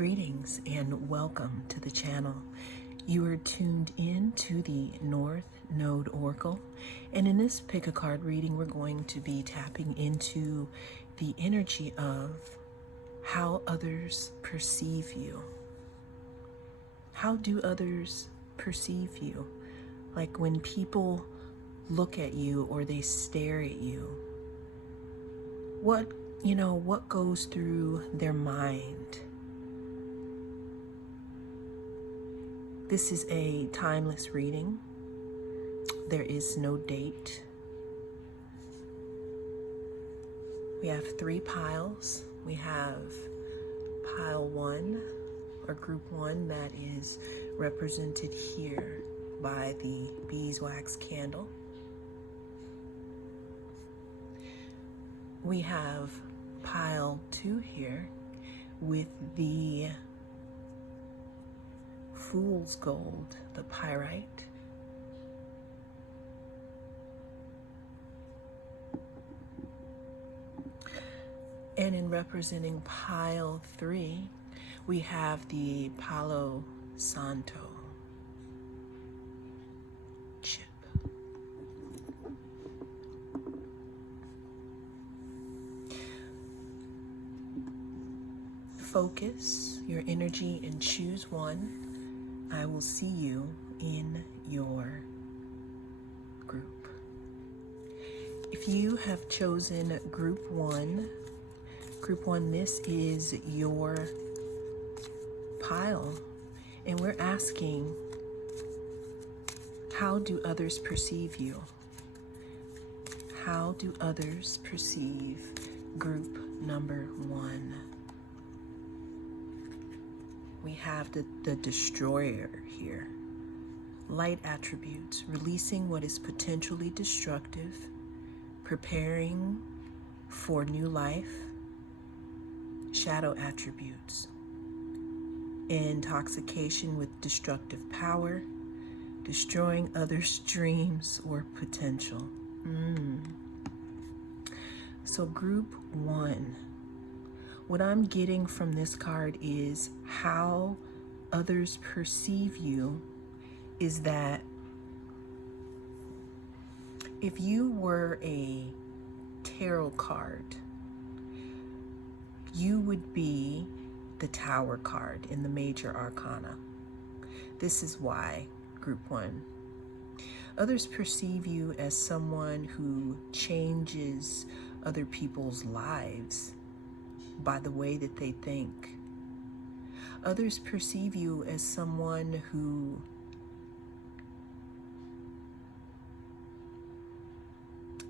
Greetings and welcome to the channel. You are tuned in to the North Node Oracle, and in this pick a card reading we're going to be tapping into the energy of how others perceive you. How do others perceive you? Like when people look at you or they stare at you, what goes through their mind? This is a timeless reading. There is no date. We have 3 piles. We have pile 1, or group 1, that is represented here by the beeswax candle. We have pile 2 here with the fool's gold, the pyrite. And in representing pile 3, we have the Palo Santo chip. Focus your energy and choose one. I will see you in your group. If you have chosen group 1, this is your pile, and we're asking, how do others perceive you? How do others perceive group number 1? We have the destroyer here. Light attributes, releasing what is potentially destructive, preparing for new life. Shadow attributes, intoxication with destructive power, destroying others' dreams or potential. So group 1. What I'm getting from this card is how others perceive you is that if you were a tarot card, you would be the Tower card in the major arcana. This is why, group 1. Others perceive you as someone who changes other people's lives by the way that they think. Others perceive you as someone who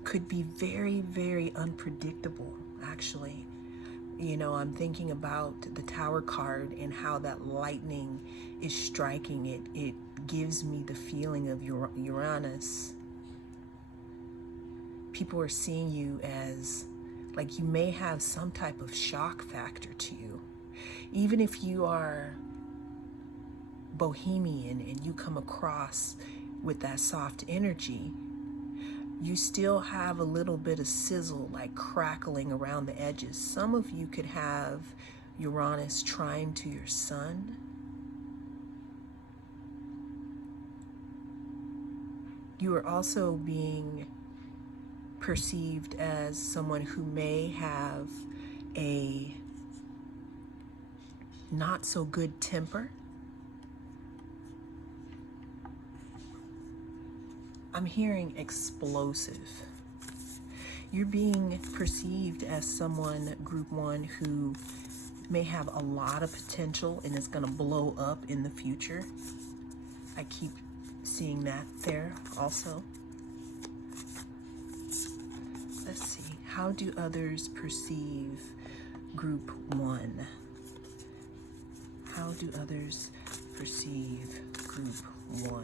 could be very, very unpredictable, actually. I'm thinking about the Tower card and how that lightning is striking it. It gives me the feeling of Uranus. People are seeing you as like you may have some type of shock factor to you. Even if you are bohemian and you come across with that soft energy, you still have a little bit of sizzle, like crackling around the edges. Some of you could have Uranus trine to your sun. You are also being perceived as someone who may have a not so good temper. I'm hearing explosive. You're being perceived as someone, group 1, who may have a lot of potential and is going to blow up in the future. I keep seeing that there also. Let's see. How do others perceive group 1? How do others perceive group 1?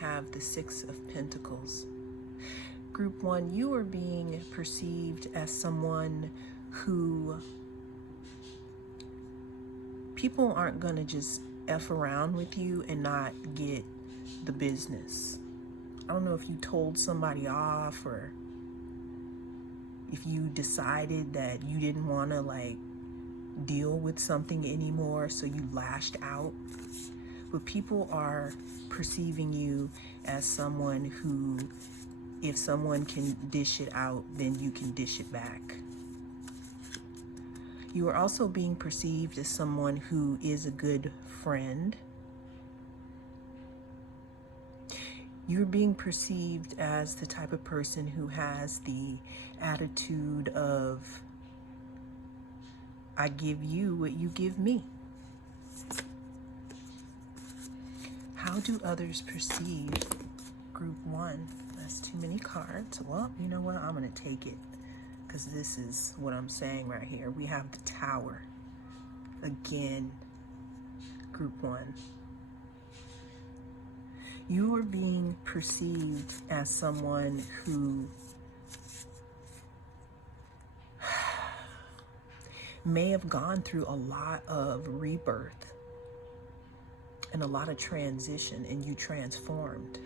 Have the 6 of Pentacles. Group 1, you are being perceived as someone who people aren't going to just F around with you and not get the business. I don't know if you told somebody off or if you decided that you didn't want to like deal with something anymore, so you lashed out. But people are perceiving you as someone who, if someone can dish it out, then you can dish it back. You are also being perceived as someone who is a good friend. You're being perceived as the type of person who has the attitude of, I give you what you give me. How do others perceive group 1? That's too many cards. Well, you know what? I'm going to take it because this is what I'm saying right here. We have the Tower. Again, group 1. You are being perceived as someone who may have gone through a lot of rebirth and a lot of transition, and you transformed.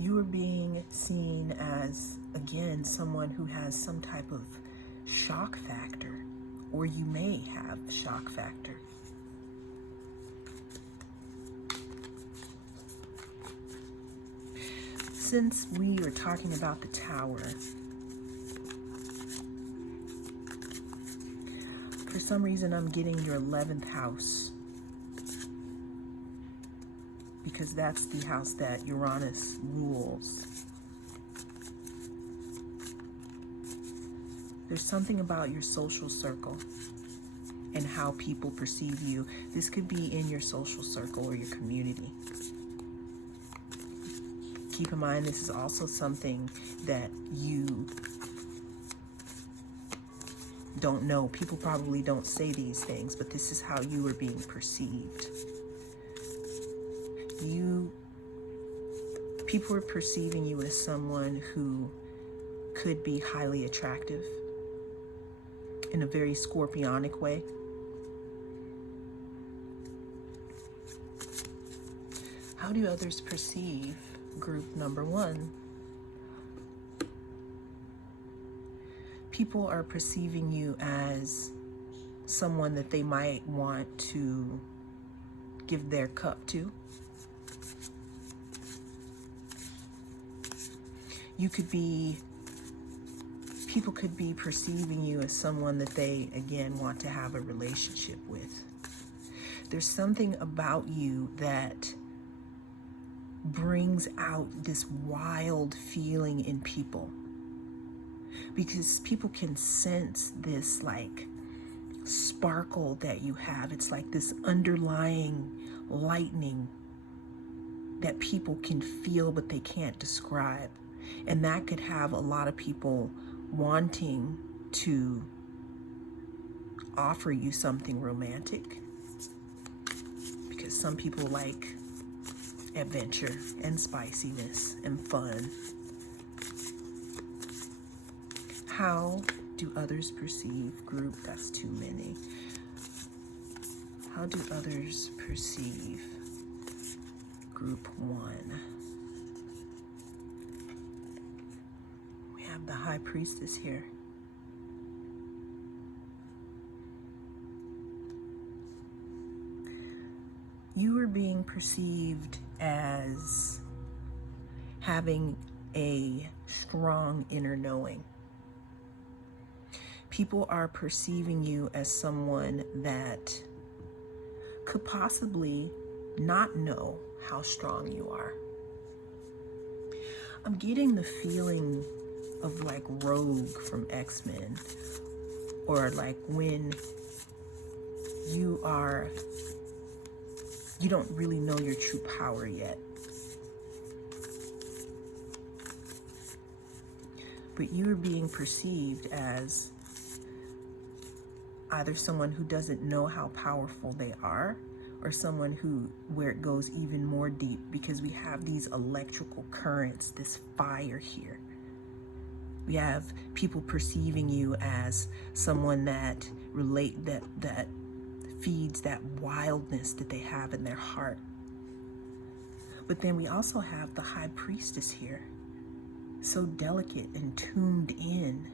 You are being seen as, again, someone who has some type of shock factor, or you may have a shock factor. Since we are talking about the Tower, for some reason I'm getting your 11th house, because that's the house that Uranus rules. There's something about your social circle and how people perceive you. This could be in your social circle or your community. Keep in mind, this is also something that you don't know. People probably don't say these things, but this is how you are being perceived. People are perceiving you as someone who could be highly attractive in a very scorpionic way. How do others perceive group number 1? People are perceiving you as someone that they might want to give their cup to. People could be perceiving you as someone that they, again, want to have a relationship with. There's something about you that brings out this wild feeling in people, because people can sense this like sparkle that you have. It's like this underlying lightning that people can feel but they can't describe. And that could have a lot of people wanting to offer you something romantic, because some people like adventure and spiciness and fun. How do others perceive group? That's too many. How do others perceive group 1? We have the High Priestess here. You are being perceived as having a strong inner knowing. People are perceiving you as someone that could possibly not know how strong you are. I'm getting the feeling of like Rogue from X-Men, or like when you don't really know your true power yet. But you're being perceived as either someone who doesn't know how powerful they are, or someone where it goes even more deep, because we have these electrical currents, this fire here. We have people perceiving you as someone that feeds that wildness that they have in their heart. But then we also have the high priestess here, so delicate and tuned in.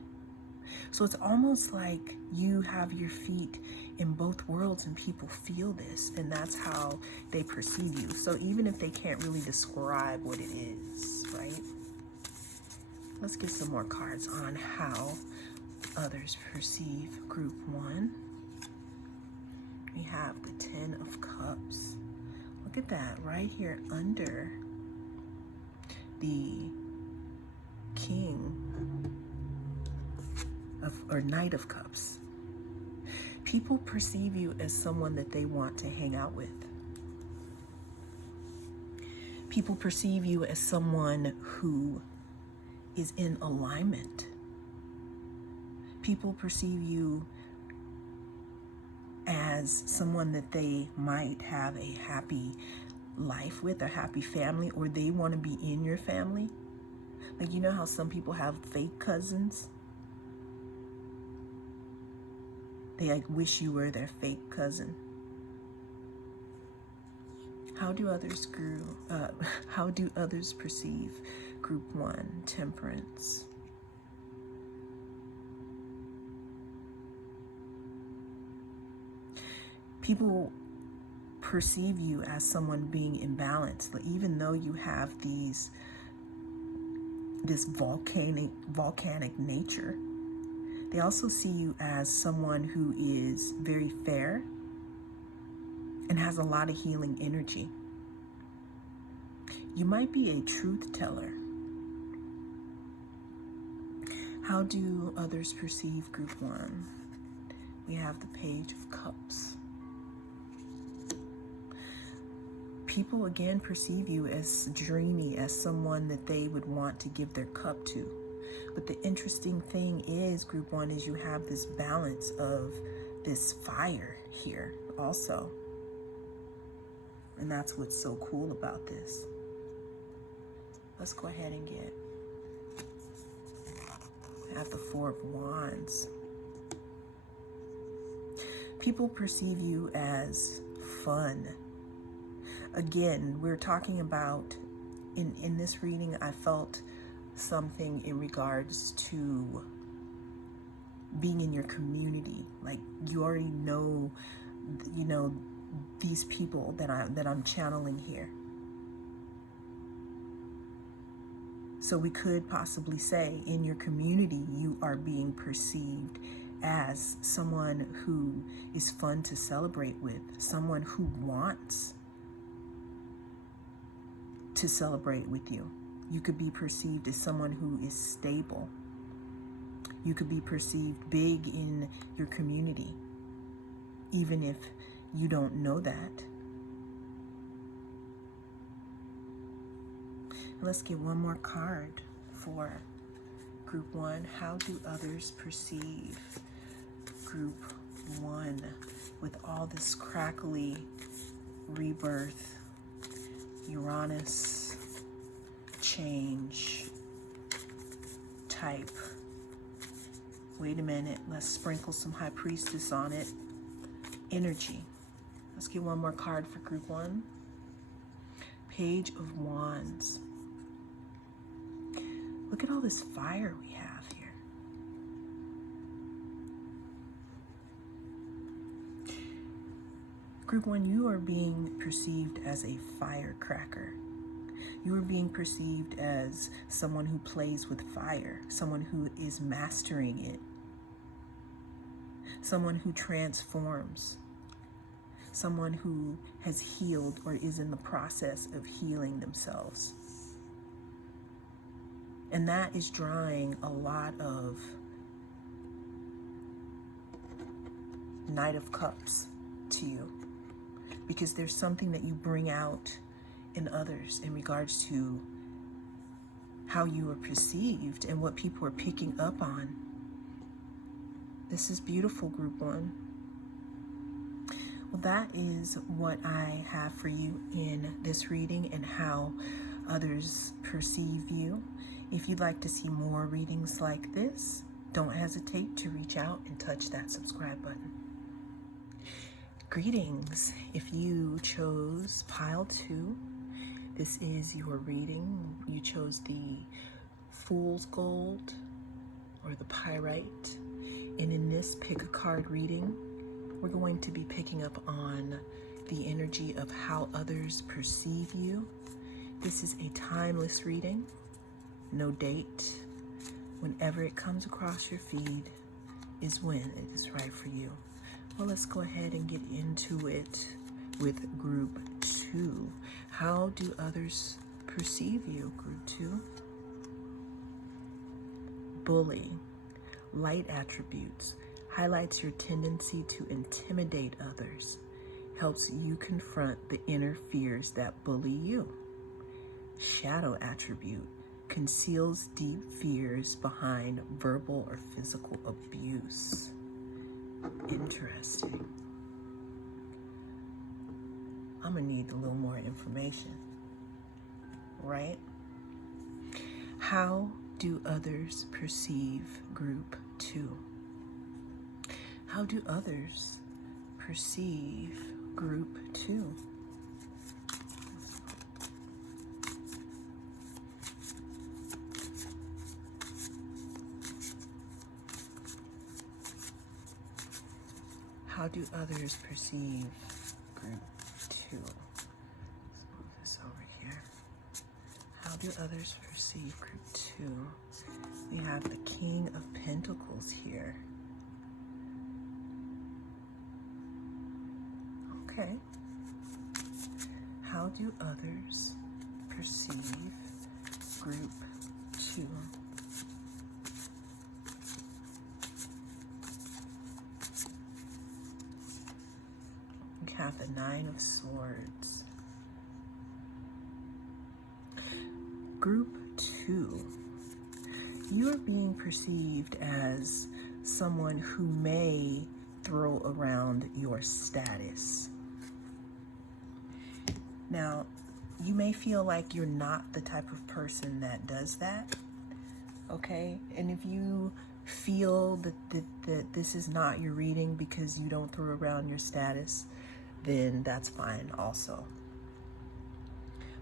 So it's almost like you have your feet in both worlds and people feel this, and that's how they perceive you. So even if they can't really describe what it is, right? Let's get some more cards on how others perceive group one. We have the 10 of Cups. Look at that right here under the King of, or Knight of Cups. People perceive you as someone that they want to hang out with. People perceive you as someone who is in alignment. People perceive you as someone that they might have a happy life with, a happy family, or they want to be in your family. Like, you know how some people have fake cousins? They like wish you were their fake cousin. How do others perceive group one, Temperance? People perceive you as someone being imbalanced, even though you have this volcanic nature. They also see you as someone who is very fair and has a lot of healing energy. You might be a truth teller. How do others perceive group one? We have the Page of Cups. People again perceive you as dreamy, as someone that they would want to give their cup to. But the interesting thing is, group one, is you have this balance of this fire here also. And that's what's so cool about this. Let's go ahead and get, I have the Four of Wands. People perceive you as fun. Again, we're talking about, in this reading, I felt something in regards to being in your community. Like, you already know, these people that I'm channeling here. So we could possibly say, in your community, you are being perceived as someone who is fun to celebrate with, someone who wants to celebrate with you. You could be perceived as someone who is stable. You could be perceived big in your community, even if you don't know that. Let's get one more card for group one. How do others perceive group one with all this crackly rebirth, Uranus, change, type? Wait a minute, let's sprinkle some High Priestess on it. Energy. Let's get one more card for group one. Page of Wands. Look at all this fire we have here. Group one, you are being perceived as a firecracker. You are being perceived as someone who plays with fire, someone who is mastering it, someone who transforms, someone who has healed or is in the process of healing themselves. And that is drawing a lot of Knight of Cups to you, because there's something that you bring out in others in regards to how you are perceived and what people are picking up on. This is beautiful, group one. Well, that is what I have for you in this reading and how others perceive you. If you'd like to see more readings like this, don't hesitate to reach out and touch that subscribe button. Greetings. If you chose pile 2, This is your reading. You chose the Fool's Gold or the Pyrite. And in this pick a card reading, we're going to be picking up on the energy of how others perceive you. This is a timeless reading, no date. Whenever it comes across your feed is when it is right for you. Well, let's go ahead and get into it with group 2. How do others perceive you, group 2? Bully, light attributes, highlights your tendency to intimidate others, helps you confront the inner fears that bully you. Shadow attribute, conceals deep fears behind verbal or physical abuse. Interesting. I'm gonna need a little more information, right? How do others perceive group 2? How do others perceive group 2? How do others perceive group 2? Let's move this over here. How do others perceive group 2? We have the King of Pentacles here. Okay. How do others perceive group 2? We have the Nine of Swords. Group 2. You are being perceived as someone who may throw around your status. Now, you may feel like you're not the type of person that does that, okay? And if you feel that this is not your reading because you don't throw around your status, then that's fine also.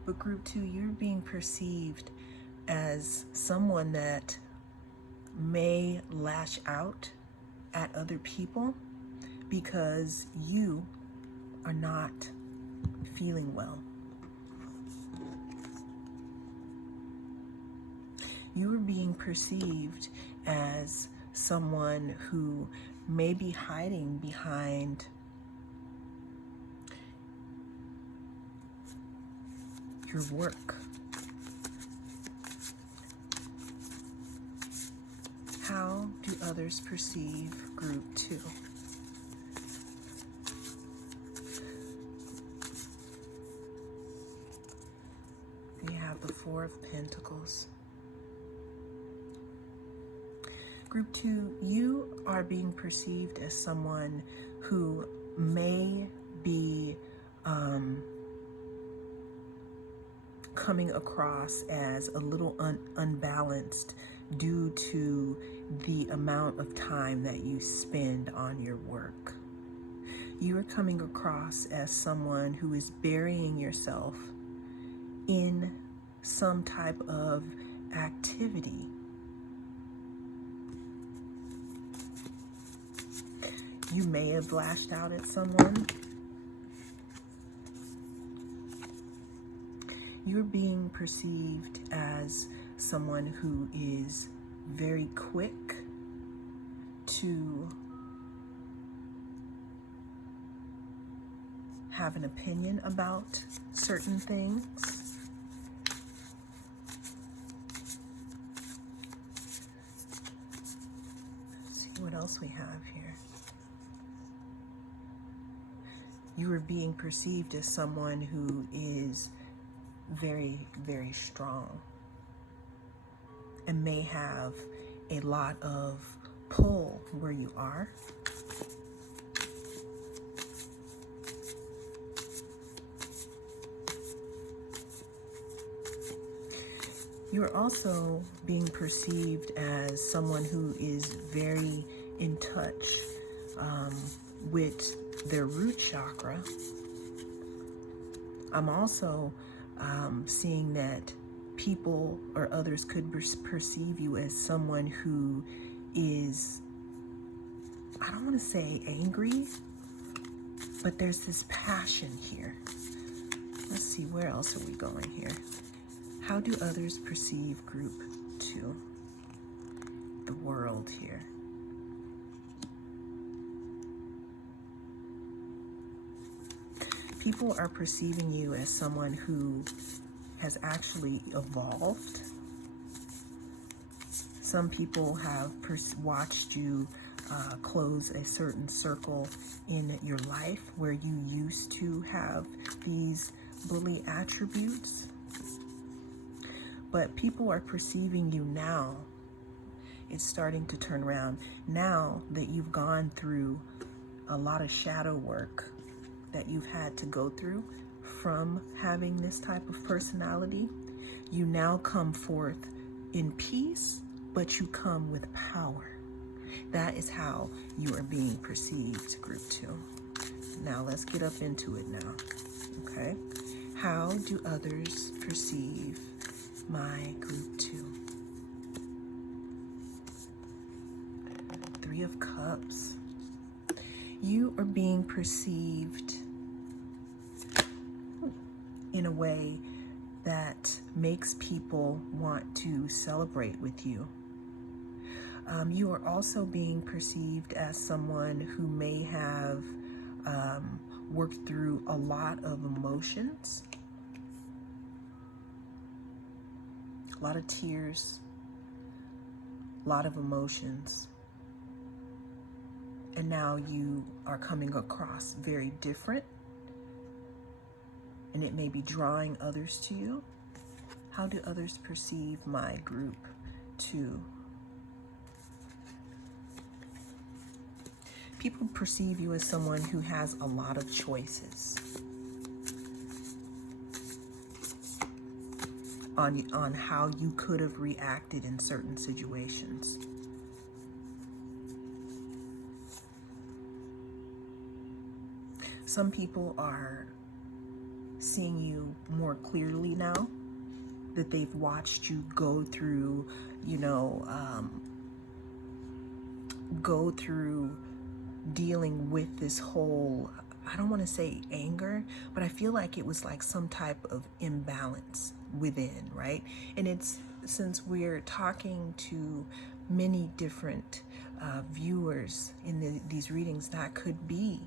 But group 2, you're being perceived as someone that may lash out at other people because you are not feeling well. You are being perceived as someone who may be hiding behind your work. How do others perceive group 2? We have the Four of Pentacles. Group 2, you are being perceived as someone who may be coming across as a little unbalanced due to the amount of time that you spend on your work. You are coming across as someone who is burying yourself in some type of activity. You may have lashed out at someone. You're being perceived as someone who is very quick to have an opinion about certain things. Let's see what else we have here. You are being perceived as someone who is very, very strong and may have a lot of pull where you are. You're also being perceived as someone who is very in touch with their root chakra. I'm also seeing that people or others could perceive you as someone who is, I don't want to say angry, but there's this passion here. Let's see, where else are we going here? How do others perceive group 2? The world here. People are perceiving you as someone who has actually evolved. Some people have watched you close a certain circle in your life where you used to have these bully attributes. But people are perceiving you now. It's starting to turn around. Now that you've gone through a lot of shadow work that you've had to go through from having this type of personality, you now come forth in peace, but you come with power. That is how you are being perceived, group 2. Now let's get up into it now, okay? How do others perceive my group 2? 3 of Cups. You are being perceived in a way that makes people want to celebrate with you. You are also being perceived as someone who may have worked through a lot of emotions, a lot of tears, a lot of emotions. And now you are coming across very different, and it may be drawing others to you. How do others perceive my group 2? People perceive you as someone who has a lot of choices on how you could have reacted in certain situations. Some people are seeing you more clearly now that they've watched you go through, go through dealing with this whole, I don't want to say anger, but I feel like it was like some type of imbalance within, right? And it's, since we're talking to many different viewers in these readings, that could be,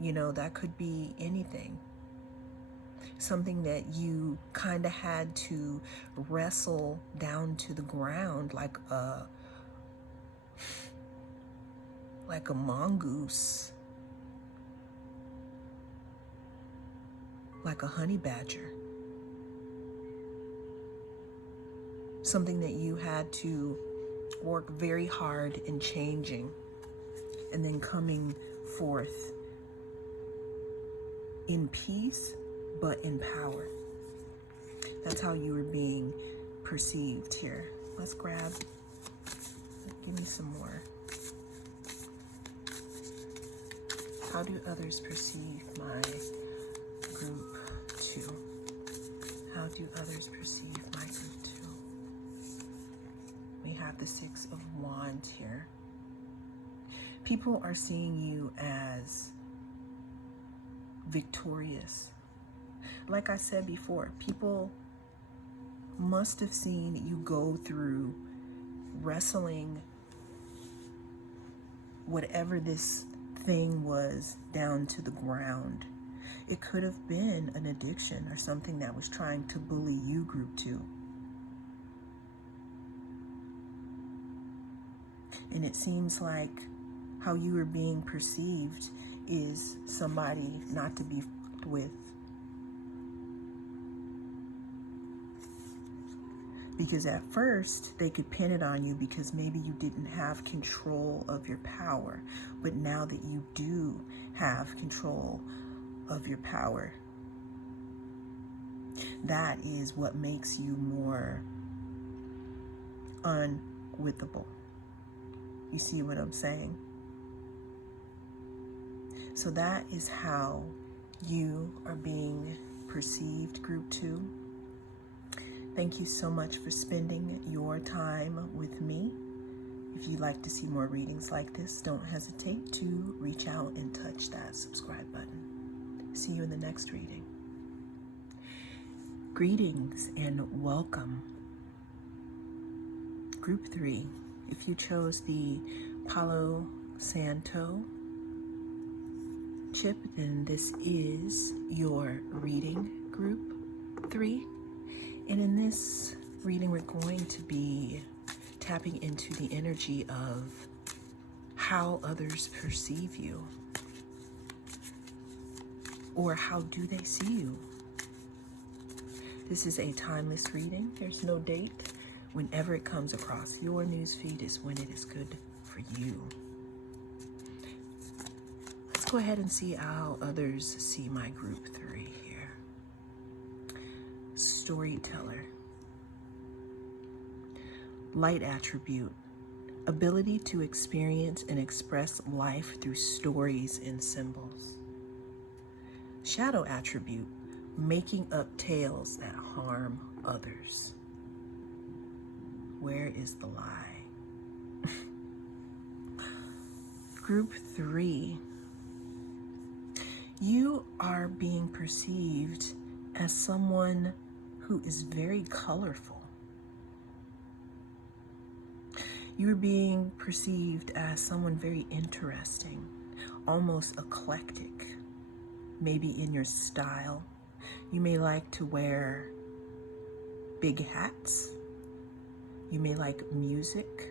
that could be anything. Something that you kind of had to wrestle down to the ground like a mongoose, like a honey badger. Something that you had to work very hard in changing and then coming forth in peace, but in power. That's how you were being perceived here. Let's grab, give me some more. How do others perceive my group 2? How do others perceive my group 2? We have the 6 of Wands here. People are seeing you as victorious. Like I said before, people must have seen you go through wrestling whatever this thing was down to the ground. It could have been an addiction or something that was trying to bully you, group 2. And it seems like how you are being perceived is somebody not to be fucked with. Because at first they could pin it on you because maybe you didn't have control of your power. But now that you do have control of your power, that is what makes you more unwithable. You see what I'm saying? So that is how you are being perceived, group 2. Thank you so much for spending your time with me. If you'd like to see more readings like this, don't hesitate to reach out and touch that subscribe button. See you in the next reading. Greetings and welcome. Group 3. If you chose the Palo Santo chip, then this is your reading, Group 3. And in this reading, we're going to be tapping into the energy of how others perceive you, or how do they see you. This is a timeless reading. There's no date. Whenever it comes across your newsfeed is when it is good for you. Let's go ahead and see how others see my Group 3 here. Storyteller. Light attribute. Ability to experience and express life through stories and symbols. Shadow attribute. Making up tales that harm others. Where is the lie? Group 3. You are being perceived as someone who is very colorful. You're being perceived as someone very interesting, almost eclectic, maybe in your style. You may like to wear big hats. You may like music.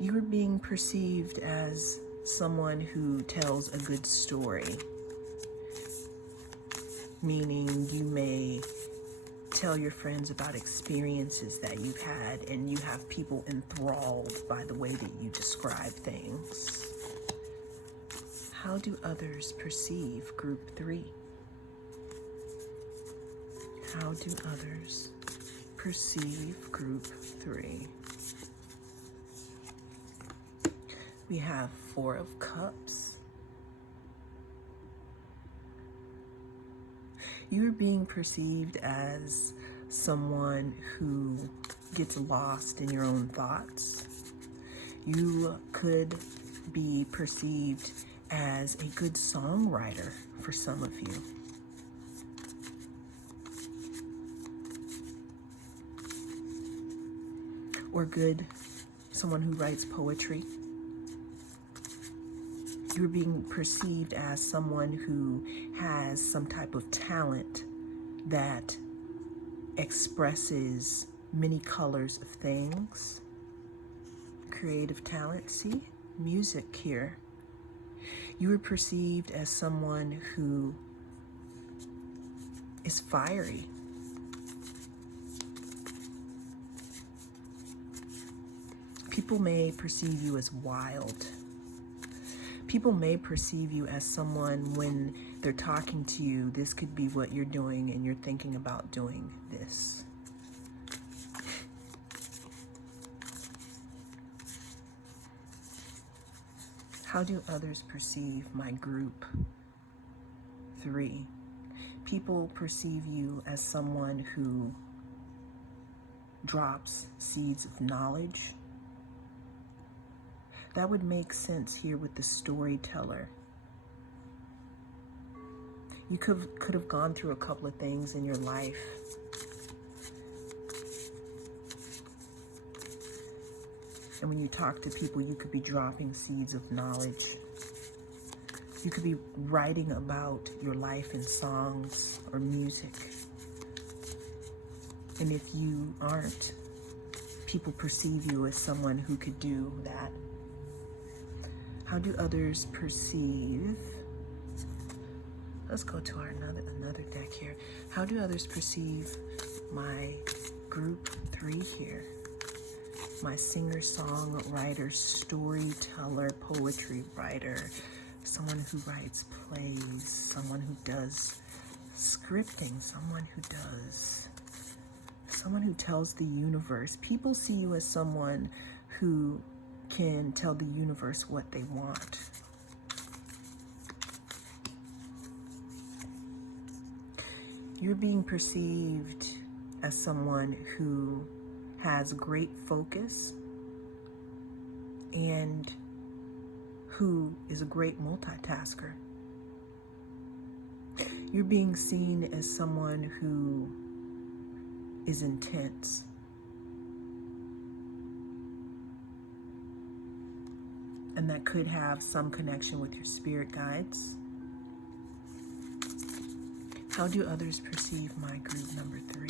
You are being perceived as someone who tells a good story, meaning you may tell your friends about experiences that you've had, and you have people enthralled by the way that you describe things. How do others perceive Group 3? How do others perceive Group 3? We have 4 of Cups. You're being perceived as someone who gets lost in your own thoughts. You could be perceived as a good songwriter for some of you. Or someone who writes poetry. You're being perceived as someone who has some type of talent that expresses many colors of things. Creative talent, see? Music here. You are perceived as someone who is fiery. People may perceive you as wild. People may perceive you as someone, when they're talking to you, this could be what you're doing and you're thinking about doing this. How do others perceive my Group 3? People perceive you as someone who drops seeds of knowledge. That would make sense here with the storyteller. You could have gone through a couple of things in your life. And when you talk to people, you could be dropping seeds of knowledge. You could be writing about your life in songs or music. And if you aren't, people perceive you as someone who could do that. How do others perceive? Let's go to our another deck here. How do others perceive my Group 3 here? My singer, songwriter, storyteller, poetry writer, someone who writes plays, someone who does scripting, someone who tells the universe. People see you as someone who can tell the universe what they want. You're being perceived as someone who has great focus and who is a great multitasker. You're being seen as someone who is intense. And that could have some connection with your spirit guides. How do others perceive my group number 3?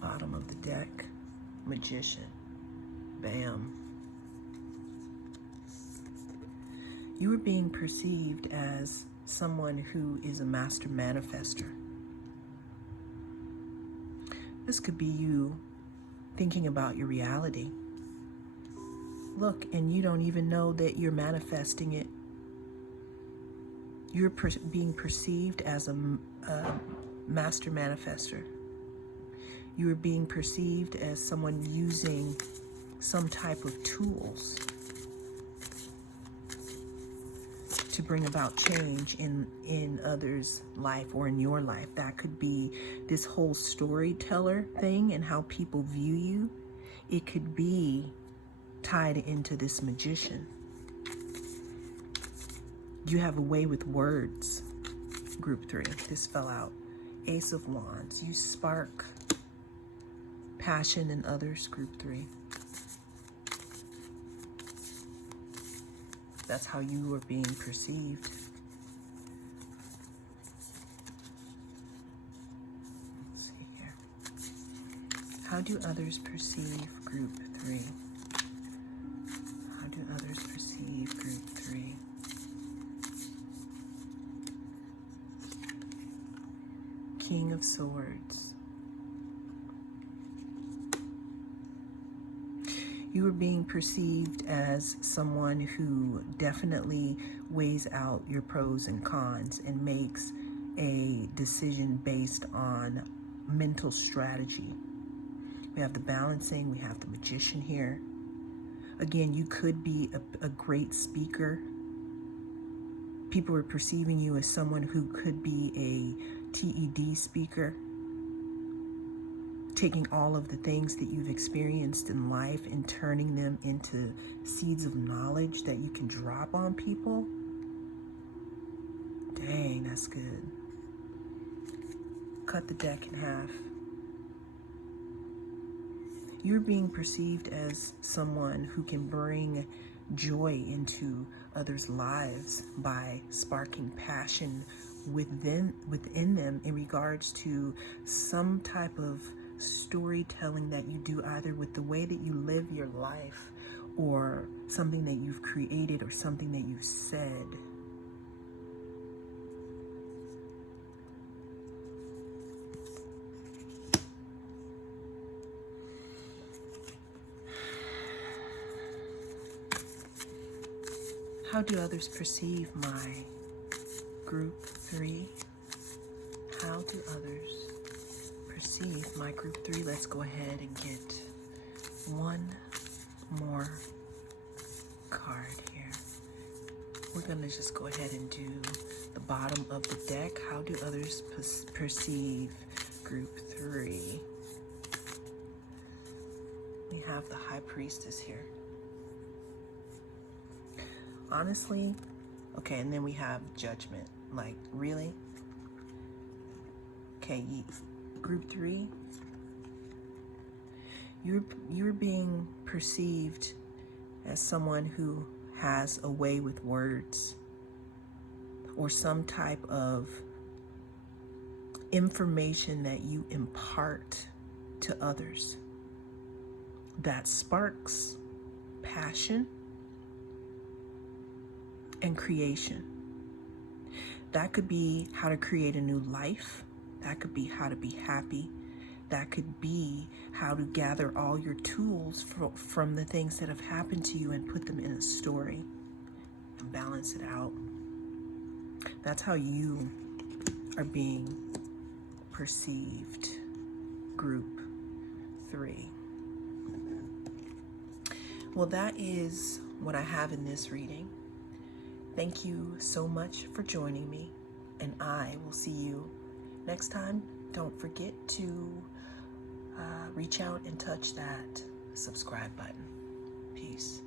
Bottom of the deck, Magician. Bam. You are being perceived as someone who is a master manifester. This could be you thinking about your reality. Look, and you don't even know that you're manifesting it. You're being perceived as a master manifester. You are being perceived as someone using some type of tools to bring about change in others' life or in your life. That could be this whole storyteller thing and how people view you. It could be tied into this magician. You have a way with words, group 3. This fell out. Ace of Wands. You spark passion in others, group 3. That's how you are being perceived. Let's see here. How do others perceive group 3? How do others perceive group 3? King of Swords. You are being perceived as someone who definitely weighs out your pros and cons and makes a decision based on mental strategy. We have the Balancing, we have the Magician here. Again, you could be a great speaker. People are perceiving you as someone who could be a TED speaker, taking all of the things that you've experienced in life and turning them into seeds of knowledge that you can drop on people. Dang, that's good. Cut the deck in half. You're being perceived as someone who can bring joy into others' lives by sparking passion within them in regards to some type of storytelling that you do, either with the way that you live your life or something that you've created or something that you've said. How do others perceive my group 3? How do others perceive my group 3? Let's go ahead and get one more card here. We're going to just go ahead and do the bottom of the deck. How do others perceive group 3? We have the High Priestess here. Honestly, okay, and then we have Judgment. Like, really? Okay, group 3, you're being perceived as someone who has a way with words or some type of information that you impart to others that sparks passion and creation. That could be how to create a new life. That could be how to be happy. That could be how to gather all your tools from the things that have happened to you and put them in a story and balance it out. That's how you are being perceived, group 3. Well, that is what I have in this reading. Thank you so much for joining me, and I will see you next time. Don't forget to reach out and touch that subscribe button. Peace.